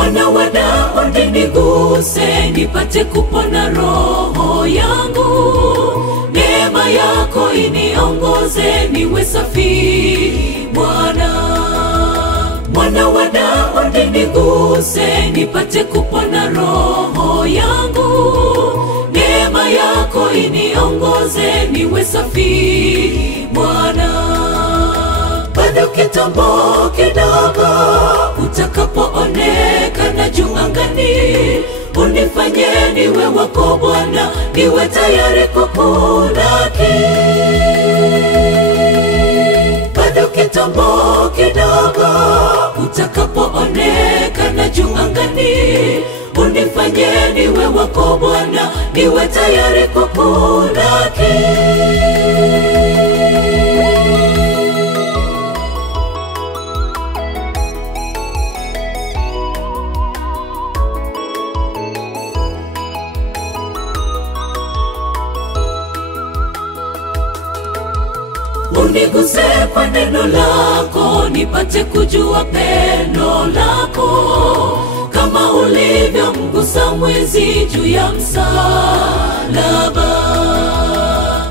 Mwana wa Daudi niguse, nipate kupona roho yangu. Neema yako iniongoze, niwe safi Bwana. Mwana wa Daudi niguse, nipate kupona roho yangu. Neema yako iniongoze, niwe safi Bwana. Bado kitambo kidogo, utakapoonekana juu angani, unifanye niwe wako Bwana, niwe tayari kukulaki. Bado kitambo kidogo, utakapoonekana juu angani, unifanye niwe wako Bwana, niwe tayari kukulaki. Uniguse kwa neno lako, nipate kujua pendo lako, kama ulivyo mgusa mwizi juu ya msalaba.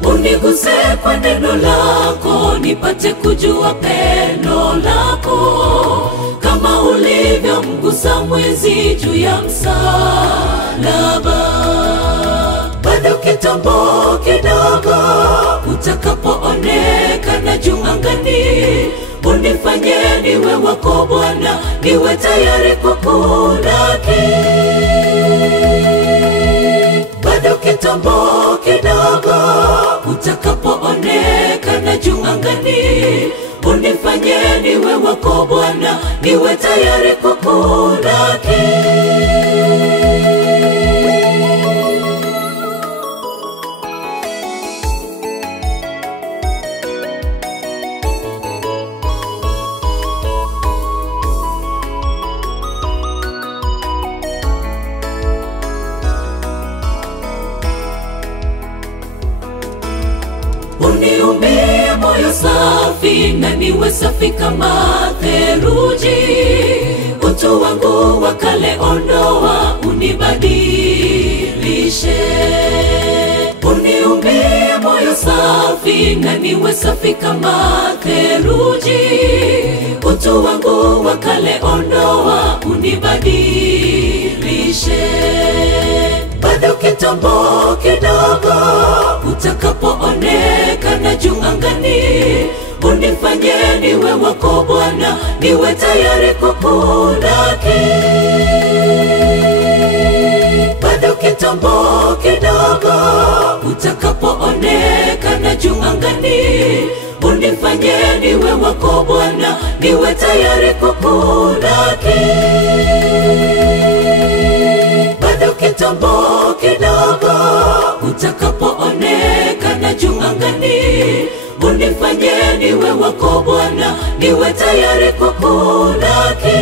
Uniguse kwa neno lako, nipate kujua pendo lako, kama ulivyo mgusa mwizi juu ya msalaba. Bado kitambo kidogo, utakapoonekana juu angani, unifanye niwe wako Bwana, niwe tayari kukulaki. Bado kitambo kidogo, utakapoonekana juu angani, unifanye niwe wako Bwana, niwe tayari kukulaki. Uniumbie moyo safi, na niwe safi kama theluji. Utu wangu wa kale ondoa, unibadilishe. Uniumbie moyo safi, na niwe safi kama theluji. Utu wangu wa kale ondoa, unibadilishe. Bado kitambo kidogo, utakapoonekana juu angani, unifanye niwe wako Bwana, niwe tayari kukulaki. Bado kitambo kidogo, utakapoonekana juu angani, unifanye niwe wako Bwana, niwe tayari kukulaki. Bado kitambo kidogo, utakapoonekana juu angani, unifanye niwe wako Bwana, niwe tayari kukulaki.